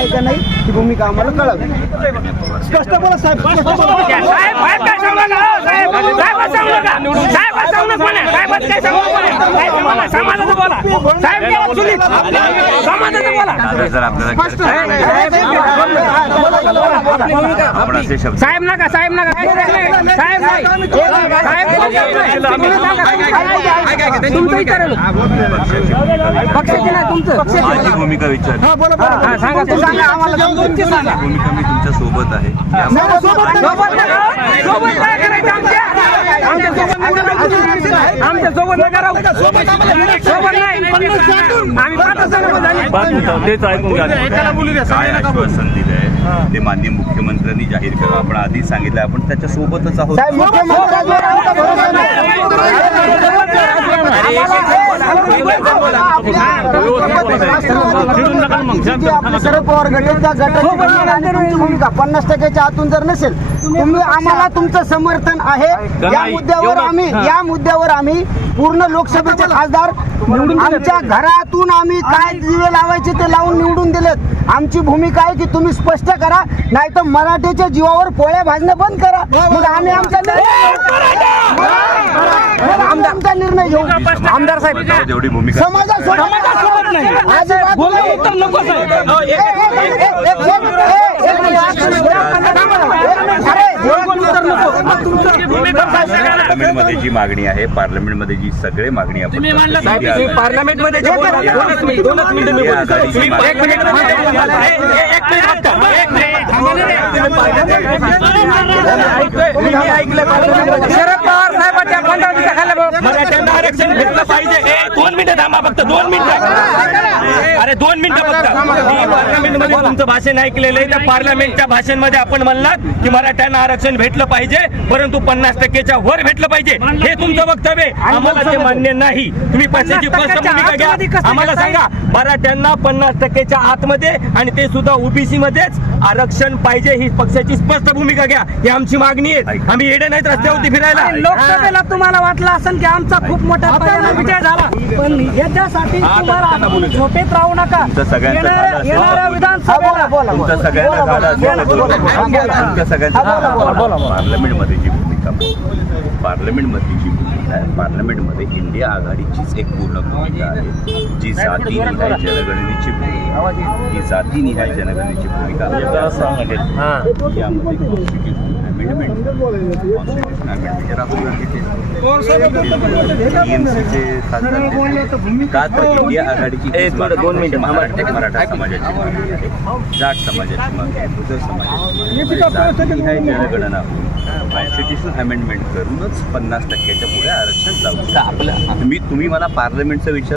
आहे का नाही ही भूमिका आम्हाला कळावी. स्पष्ट बोला साहेब, स्पष्ट बोला. साहेब नका साहेब नका साहेब नाही पक्षाची ना तुमचं माझी भूमिका विचार सांगा सांगा आम्हाला तुमची सांगा भूमिका मी तुमच्या सोबत आहे. आमच्या सोबत काय आश्वासन दिलंय ते माननीय मुख्यमंत्र्यांनी जाहीर करा. आपण आधीच सांगितलं आपण त्याच्या सोबतच आहोत. शरद पवार गटाच्या भूमिका 50%च्या आतून जर नसेल, तुम्ही आम्हाला तुमचं समर्थन आहे या मुद्द्यावर आम्ही पूर्ण लोकसभेचे खासदार आमच्या घरातून आम्ही काय दिवे लावायचे ते लावून निवडून दिलेत. आमची भूमिका आहे की तुम्ही स्पष्ट करा, नाही तर मराठीच्या जीवावर पोळ्या भाजणं बंद करा. मग आम्ही आमचा निर्णय घेऊ. आमदार साहेब जेवढी भूमिका समाजासोबत नाही. पार्लमेंटमध्ये जी मागणी आहे, पार्लमेंटमध्ये जी सगळे मागणी आपण पार्लमेंटमध्ये शरद पवार साहेबांच्या बंडावतीच्या खाली मराठ्यांना आरक्षण भेटलं पाहिजे. 2 मिनिटं थांबा, फक्त 2 मिनिटं. अरे 2 मिनिटं फक्त. मी पार्लमेंटमध्ये तुमचं भाषण ऐकलेलं आहे. त्या पार्लमेंटच्या भाषणमध्ये आपण म्हणलात की मराठ्यांना आरक्षण भेटलं पाहिजे, परंतु 50%च्या वर भेटलं पाहिजे. हे तुमचं वक्तव्य आहे. आम्हाला ते मान्य नाही. तुम्ही पक्षाची स्पष्ट भूमिका घ्या. आम्हाला सांगा मराठ्यांना 50%च्या आतमध्ये आणि ते सुद्धा ओबीसी मध्येच आरक्षण पाहिजे. ही पक्षाची स्पष्ट भूमिका घ्या. ही आमची मागणी आहे. आम्ही येडे नाहीत रस्त्यावरती फिरायला. लोकसभेला तुम्हाला वाटलं असेल की आमचा खूप मोठा विजय झाला, पण याच्यासाठी तुम्हाला झोपेत राहू नका. येणाऱ्या विधानसभेला पार्लमेंटमध्ये जी भूमिका पार्लमेंटमध्ये इंडिया आघाडीचीच एक पूर्ण भूमिका आहे, जी जातीनिहाय जनगणनेची भूमिका, ही जातीनिहाय जनगणनेची भूमिका यामध्ये राहुल गांधी का तर इंडिया आघाडीची मराठा समाजाची मागणी आहे, जाट समाजाची मागणी आहे, दुसऱ्या समाजाची जनगणना कॉन्स्टिट्यूशनल अमेंडमेंट करूनच 50%च्या पुढे आरक्षण लावू. तुम्ही मला पार्लमेंटचा विचार